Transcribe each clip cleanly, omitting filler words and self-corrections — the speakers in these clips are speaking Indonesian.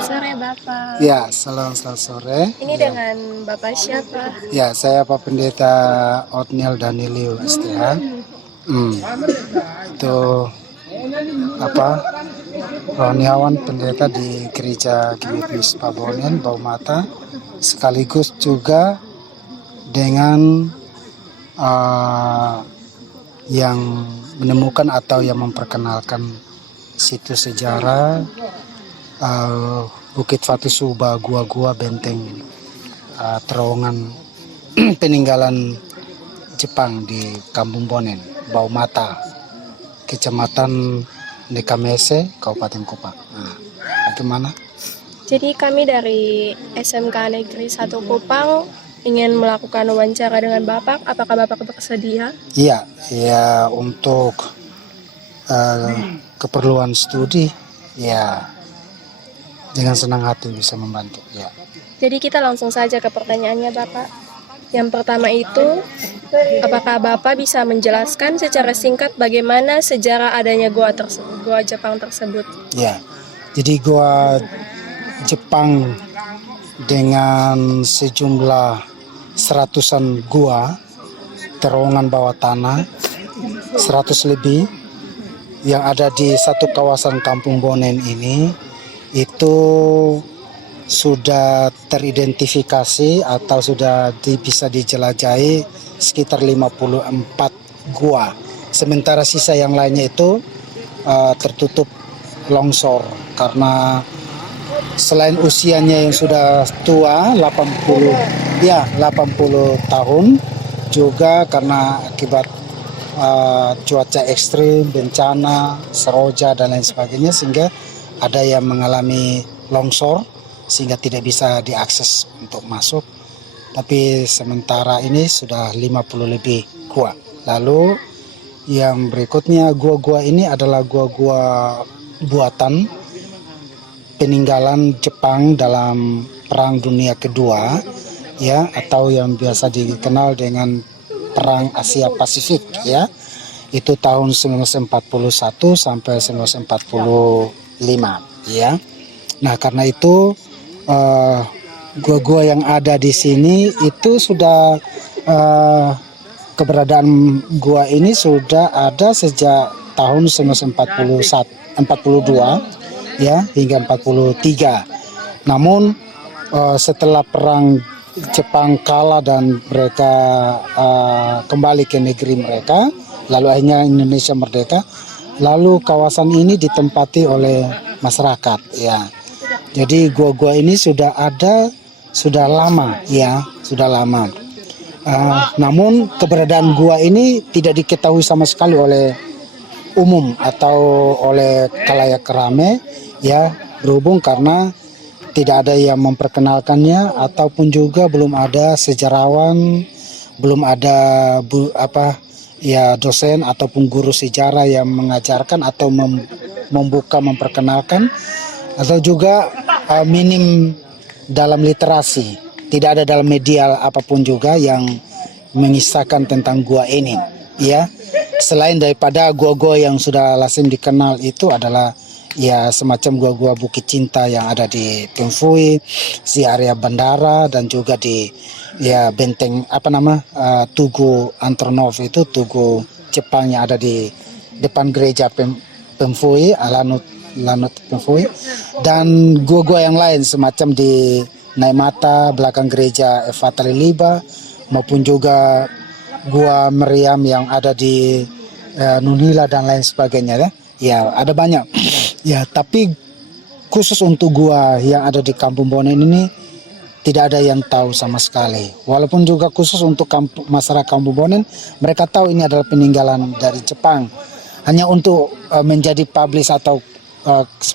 Selamat sore, Bapak. Ya, selamat sore. Ini Ya. dengan Bapak siapa? Ya, saya Pak Pendeta Otniel Danilio STH. Itu apa? Rohaniawan pendeta di Gereja Gimit Pabonen, Baumata, sekaligus juga dengan yang menemukan atau yang memperkenalkan situs sejarah Bukit Fatusuba, gua-gua benteng terowongan peninggalan Jepang di Kampung Bonen, Baumata, Kecamatan Nekamese, Kabupaten Kupang. Nah, bagaimana? Jadi kami dari SMK Negeri 1 Kupang ingin melakukan wawancara dengan Bapak. Apakah Bapak bersedia? Iya, ya untuk keperluan studi, ya dengan senang hati bisa membantu. Ya. Jadi kita langsung saja ke pertanyaannya, Bapak. Yang pertama itu, apakah Bapak bisa menjelaskan secara singkat bagaimana sejarah adanya gua Jepang tersebut? Ya, jadi gua Jepang dengan sejumlah seratusan gua terowongan bawah tanah 100 lebih yang ada di satu kawasan Kampung Bonen ini itu sudah teridentifikasi atau sudah bisa dijelajahi sekitar 54 gua. Sementara sisa yang lainnya itu tertutup longsor karena selain usianya yang sudah tua 80 tahun, juga karena akibat cuaca ekstrim, bencana, seroja dan lain sebagainya, sehingga ada yang mengalami longsor sehingga tidak bisa diakses untuk masuk. Tapi sementara ini sudah 50 lebih gua. Lalu yang berikutnya, gua-gua ini adalah gua-gua buatan peninggalan Jepang dalam Perang Dunia Kedua, ya, atau yang biasa dikenal dengan Perang Asia Pasifik, ya. Itu tahun 1941 sampai 1945, ya. Nah, karena itu gua-gua yang ada di sini itu sudah keberadaan gua ini sudah ada sejak tahun 1942, ya, hingga 43. Namun setelah perang Jepang kalah dan mereka kembali ke negeri mereka, lalu akhirnya Indonesia merdeka, lalu kawasan ini ditempati oleh masyarakat, ya. Jadi gua-gua ini sudah ada, sudah lama, ya, sudah lama. Namun keberadaan gua ini tidak diketahui sama sekali oleh umum atau oleh khalayak ramai, ya, berhubung karena tidak ada yang memperkenalkannya ataupun juga belum ada sejarawan, belum ada dosen ataupun guru sejarah yang mengajarkan atau memperkenalkan, atau juga minim dalam literasi, tidak ada dalam media apapun juga yang mengisahkan tentang gua ini, ya. Selain daripada gua-gua yang sudah lazim dikenal itu adalah ya semacam gua-gua Bukit Cinta yang ada di Tiongfui, di area bandara, dan juga di ya benteng Tugu Antonov, itu Tugu Jepang yang ada di depan gereja Tiongfui, Lanut Tiongfui, dan gua-gua yang lain semacam di Naimata belakang gereja Evata Liliba, maupun juga gua Meriam yang ada di Nunila dan lain sebagainya, ya. Ya, ada banyak. Ya, tapi khusus untuk gua yang ada di Kampung Bonen ini tidak ada yang tahu sama sekali. Walaupun juga khusus untuk masyarakat Kampung Bonen, mereka tahu ini adalah peninggalan dari Jepang. Hanya untuk menjadi publish atau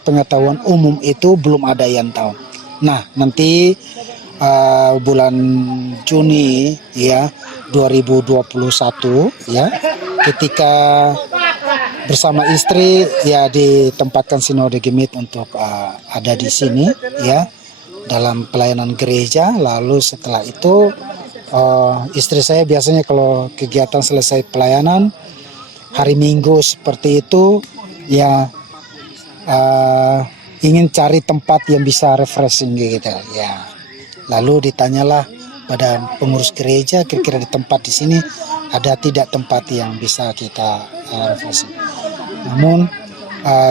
pengetahuan umum itu belum ada yang tahu. Nah, nanti bulan Juni, ya, 2021, ya, ketika bersama istri, ya, ditempatkan Sinode Gemit untuk ada di sini, ya, dalam pelayanan gereja. Lalu setelah itu istri saya biasanya kalau kegiatan selesai pelayanan hari Minggu seperti itu, ya, ingin cari tempat yang bisa refreshing gitu ya. Lalu ditanyalah pada pengurus gereja, kira-kira di tempat di sini ada tidak tempat yang bisa kita refreshing. Namun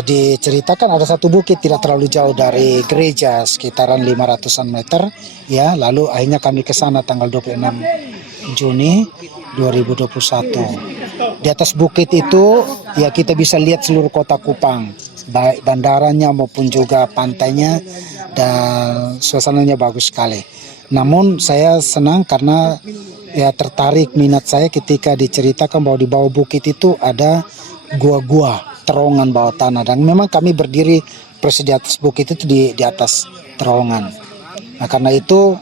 diceritakan ada satu bukit tidak terlalu jauh dari gereja, sekitaran 500-an meter ya. Lalu akhirnya kami ke sana tanggal 26 Juni 2021. Di atas bukit itu ya kita bisa lihat seluruh kota Kupang, baik bandaranya maupun juga pantainya, dan suasananya bagus sekali. Namun saya senang karena ya tertarik minat saya ketika diceritakan bahwa di bawah bukit itu ada gua-gua, terowongan bawah tanah, dan memang kami berdiri persis di atas bukit itu di atas terowongan. Nah karena itu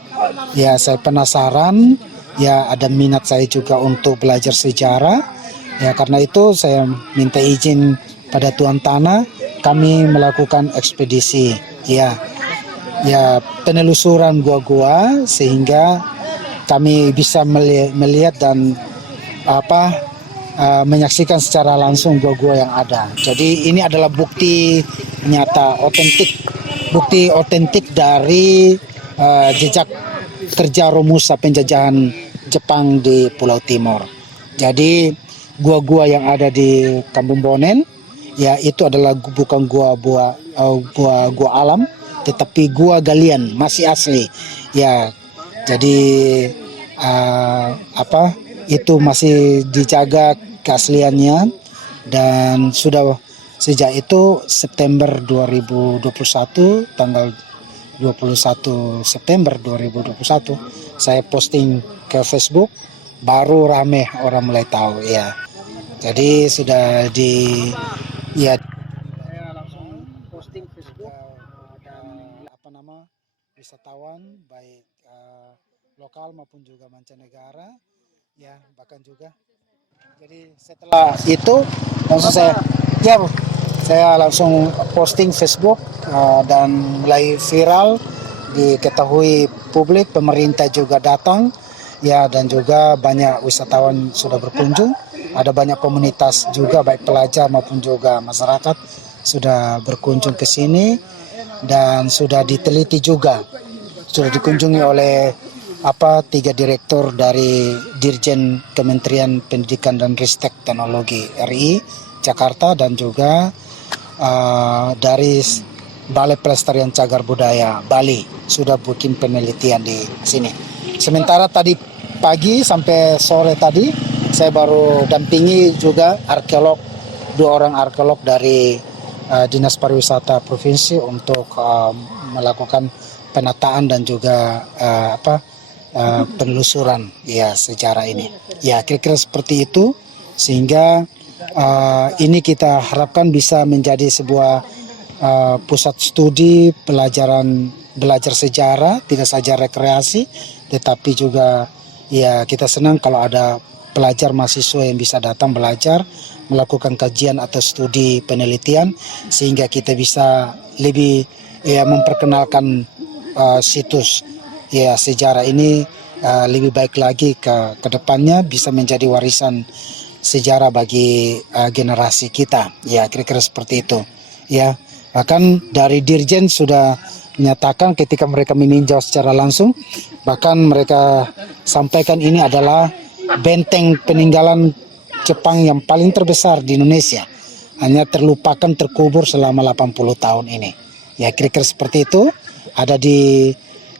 ya saya penasaran, ya ada minat saya juga untuk belajar sejarah. Ya karena itu saya minta izin pada Tuan Tanah, kami melakukan ekspedisi ya penelusuran gua-gua sehingga kami bisa melihat dan menyaksikan secara langsung gua-gua yang ada. Jadi ini adalah bukti nyata bukti otentik dari jejak kerja Romusa penjajahan Jepang di Pulau Timor. Jadi gua-gua yang ada di Kampung Bonen ya itu adalah bukan gua alam, tetapi gua galian masih asli ya. Jadi itu masih dijaga keasliannya, dan sudah sejak itu September 2021 tanggal 21 September 2021 saya posting ke Facebook, baru rame orang mulai tahu ya. Jadi sudah saya langsung posting Facebook, ada wisatawan baik lokal maupun juga mancanegara ya, bahkan juga. Jadi setelah itu langsung saya langsung posting Facebook dan mulai viral, diketahui publik, pemerintah juga datang ya, dan juga banyak wisatawan sudah berkunjung. Ada banyak komunitas juga baik pelajar maupun juga masyarakat sudah berkunjung ke sini, dan sudah diteliti juga, sudah dikunjungi oleh 3 direktur dari Dirjen Kementerian Pendidikan dan Ristek Teknologi RI Jakarta, dan juga dari Balai Pelestarian Cagar Budaya Bali sudah bikin penelitian di sini. Sementara tadi pagi sampai sore tadi saya baru dampingi juga arkeolog, 2 orang arkeolog dari Dinas Pariwisata Provinsi untuk melakukan penataan dan juga penelusuran ya sejarah ini. Ya kira-kira seperti itu, sehingga ini kita harapkan bisa menjadi sebuah pusat studi belajar sejarah, tidak saja rekreasi, tetapi juga ya kita senang kalau ada pelajar mahasiswa yang bisa datang belajar, melakukan kajian atau studi penelitian, sehingga kita bisa lebih memperkenalkan situs ya sejarah ini lebih baik lagi ke depannya, bisa menjadi warisan sejarah bagi generasi kita. Ya kira-kira seperti itu. Ya bahkan dari Dirjen sudah menyatakan ketika mereka meninjau secara langsung, bahkan mereka sampaikan ini adalah benteng peninggalan Jepang yang paling terbesar di Indonesia, hanya terlupakan, terkubur selama 80 tahun ini. Ya kira-kira seperti itu. Ada di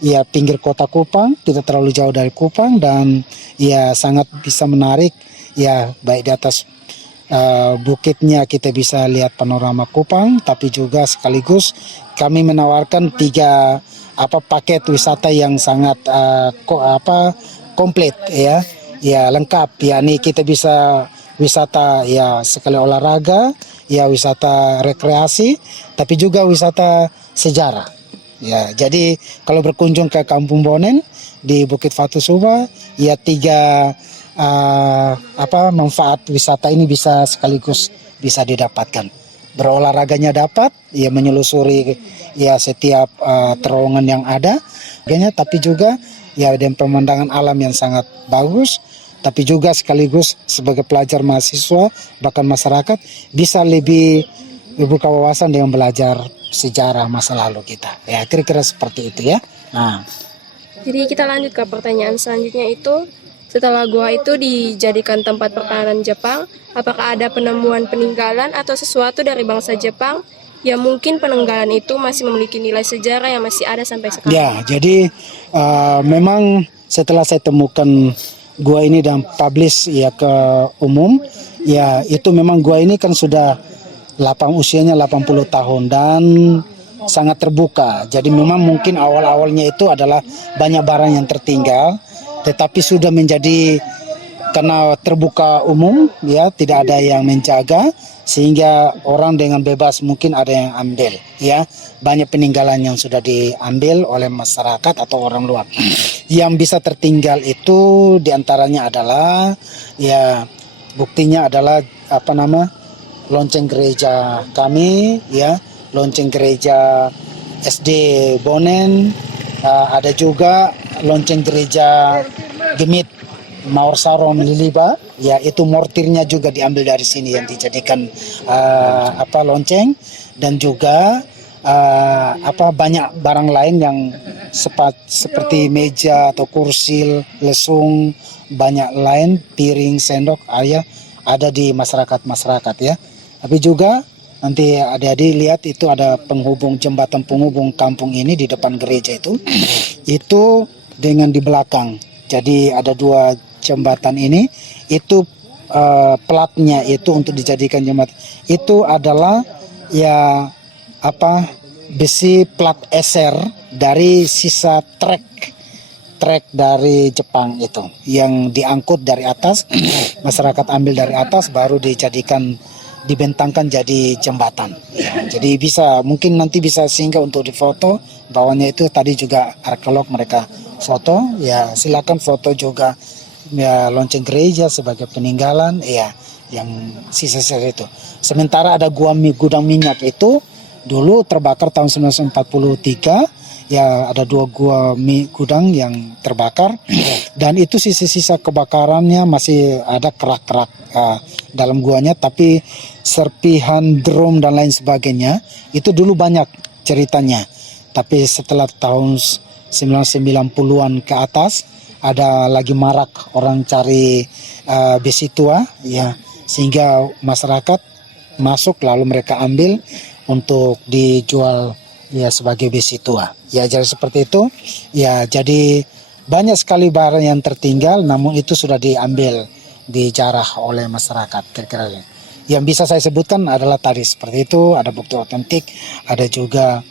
pinggir kota Kupang, tidak terlalu jauh dari Kupang, dan ya sangat bisa menarik ya, baik di atas bukitnya kita bisa lihat panorama Kupang, tapi juga sekaligus kami menawarkan 3 paket wisata yang sangat komplit ya lengkap, yakni kita bisa wisata ya sekali olahraga, ya wisata rekreasi, tapi juga wisata sejarah. Ya, jadi kalau berkunjung ke Kampung Bonen di Bukit Fatu Suba, ya 3 manfaat wisata ini bisa sekaligus bisa didapatkan. Berolahraganya dapat, ya menyelusuri ya setiap terowongan yang ada, tapi juga ya dengan pemandangan alam yang sangat bagus, tapi juga sekaligus sebagai pelajar mahasiswa bahkan masyarakat bisa lebih buka wawasan dengan belajar sejarah masa lalu kita. Ya, kira-kira seperti itu ya. Nah, Jadi kita lanjut ke pertanyaan selanjutnya itu, setelah gua itu dijadikan tempat pertahanan Jepang, apakah ada penemuan peninggalan atau sesuatu dari bangsa Jepang yang mungkin peninggalan itu masih memiliki nilai sejarah yang masih ada sampai sekarang? ya, jadi memang setelah saya temukan gua ini dan publish ya ke umum, ya itu memang gua ini kan sudah usianya 80 tahun dan sangat terbuka. Jadi memang mungkin awal-awalnya itu adalah banyak barang yang tertinggal, tetapi sudah menjadi karena terbuka umum, ya tidak ada yang menjaga sehingga orang dengan bebas mungkin ada yang ambil, ya banyak peninggalan yang sudah diambil oleh masyarakat atau orang luar. Yang bisa tertinggal itu diantaranya adalah ya buktinya adalah lonceng gereja kami, ya lonceng gereja SD Bonen, ada juga lonceng gereja Gemit Maor Sarom Liliba, ya itu mortirnya juga diambil dari sini yang dijadikan lonceng, dan juga banyak barang lain yang seperti meja atau kursi, lesung, banyak lain, piring, sendok, ada di masyarakat ya. Tapi juga nanti adik-adik lihat itu ada jembatan penghubung kampung ini di depan gereja itu dengan di belakang. Jadi ada dua jembatan ini, itu platnya itu untuk dijadikan jembatan itu adalah besi plat eser dari sisa trek dari Jepang itu yang diangkut dari atas, masyarakat ambil dari atas baru dibentangkan jadi jembatan. Ya, jadi mungkin nanti bisa singgah untuk difoto. Bawahnya itu tadi juga arkeolog mereka foto. Ya silakan foto juga ya lonceng gereja sebagai peninggalan. Ya yang sisa-sisa itu. Sementara ada gudang minyak itu dulu terbakar tahun 1943. Ya ada dua gudang yang terbakar dan itu sisa-sisa kebakarannya masih ada kerak-kerak dalam guanya, tapi serpihan drum dan lain sebagainya itu dulu banyak ceritanya. Tapi setelah tahun 1990-an ke atas ada lagi marak orang cari besi tua, ya sehingga masyarakat masuk lalu mereka ambil untuk dijual ya sebagai besi tua. Ya jadi seperti itu. Ya jadi banyak sekali barang yang tertinggal namun itu sudah diambil, dijarah oleh masyarakat kira-kira. Yang bisa saya sebutkan adalah tadi seperti itu, ada bukti otentik, ada juga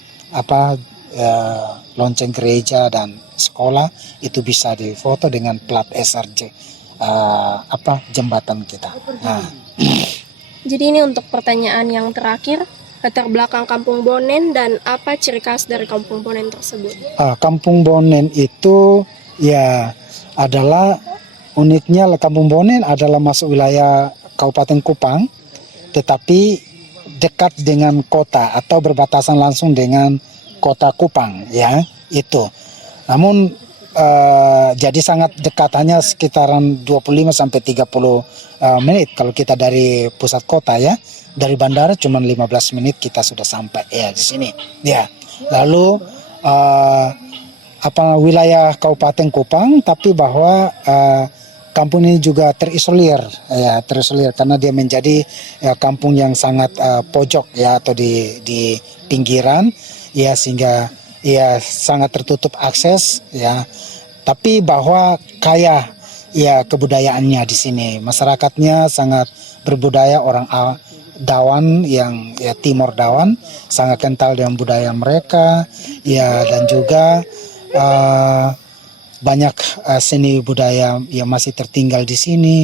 lonceng gereja dan sekolah itu bisa difoto dengan plat SRJ jembatan kita. Nah. Jadi ini untuk pertanyaan yang terakhir, latar belakang Kampung Bonen dan apa ciri khas dari Kampung Bonen tersebut? Kampung Bonen itu ya adalah uniknya Kampung Bonen adalah masuk wilayah Kabupaten Kupang, tetapi dekat dengan kota atau berbatasan langsung dengan kota Kupang, ya itu. Namun jadi sangat dekat, hanya sekitaran 25 sampai 30 menit kalau kita dari pusat kota ya. Dari bandara cuma 15 menit kita sudah sampai ya di sini. Ya. Lalu wilayah Kabupaten Kupang, tapi bahwa kampung ini juga terisolir karena dia menjadi kampung yang sangat pojok ya atau di pinggiran ya, sehingga ya sangat tertutup akses ya. Tapi bahwa kaya ya kebudayaannya di sini. Masyarakatnya sangat berbudaya, orang Dawan yang ya Timur Dawan sangat kental dengan budaya mereka ya, dan juga banyak seni budaya yang masih tertinggal di sini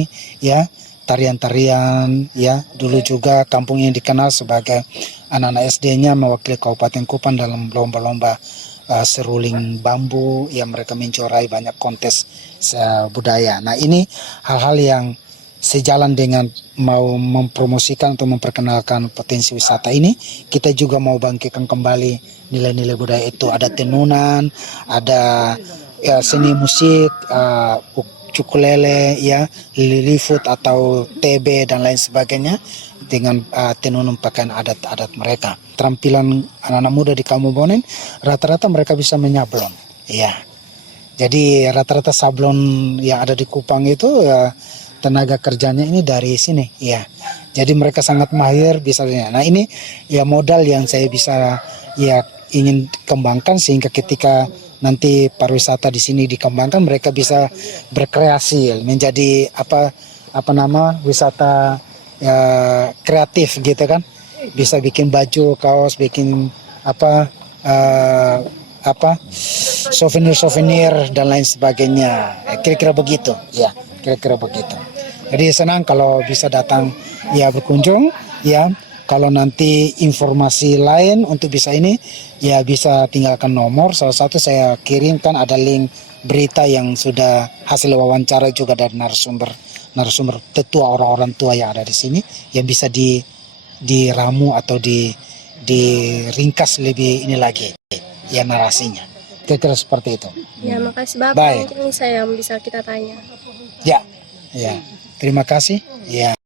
ya, tarian-tarian ya. Dulu juga kampung ini dikenal sebagai anak-anak SD-nya mewakili Kabupaten Kupang dalam lomba-lomba seruling bambu yang mereka mencorai banyak kontes budaya. Nah ini hal-hal yang sejalan dengan mau mempromosikan atau memperkenalkan potensi wisata ini, kita juga mau bangkitkan kembali nilai-nilai budaya itu. Ada tenunan, ada seni musik, cukulele, ya, lilifoot atau TB dan lain sebagainya dengan tenunun pakaian adat-adat mereka. Tampilan anak-anak muda di Kabupaten rata-rata mereka bisa menyablon, ya. Jadi rata-rata sablon yang ada di Kupang itu ya, tenaga kerjanya ini dari sini, ya. Jadi mereka sangat mahir bisa. Nah ini ya modal yang saya bisa ya ingin kembangkan sehingga ketika nanti pariwisata di sini dikembangkan mereka bisa berkreasi menjadi apa wisata ya, kreatif gitu kan. Bisa bikin baju, kaos, bikin apa souvenir dan lain sebagainya. Kira-kira begitu, ya, kira-kira begitu. Jadi senang kalau bisa datang ya berkunjung, ya. Kalau nanti informasi lain untuk bisa ini, ya bisa tinggalkan nomor. Salah satu saya kirimkan ada link berita yang sudah hasil wawancara juga dari narasumber tetua orang-orang tua yang ada di sini, yang bisa diramu atau diringkas lebih ini lagi ya narasinya. Kira-kira seperti itu. Ya, makasih Bapak. Baik. Mungkin ini saya yang bisa kita tanya. Ya, ya. Terima kasih. Ya.